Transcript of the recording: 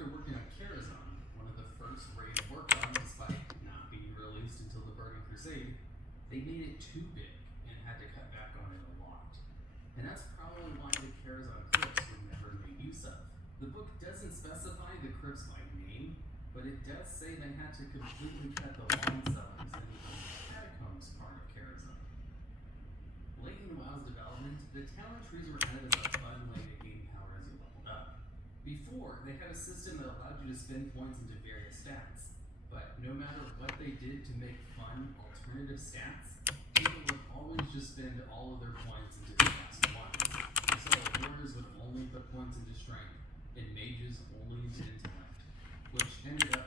after working on Karazhan, one of the first Raid to work on, despite not being released until the Burning Crusade, they made it too big and had to cut back on it a lot. And that's probably why the Karazhan crypts were never made use of. The book doesn't specify the crypts by name, but it does say they had to completely cut the lawn cellars in the catacombs part of Karazhan. Late in WoW's development, the talent trees were added as a fun way to gain power as you leveled up. Before, they had a system that allowed you to spend points into various stats, but no matter what they did to make fun alternative stats, people would always just spend all of their points into the last ones. So warriors would only put points into strength, and mages only into intellect, which ended up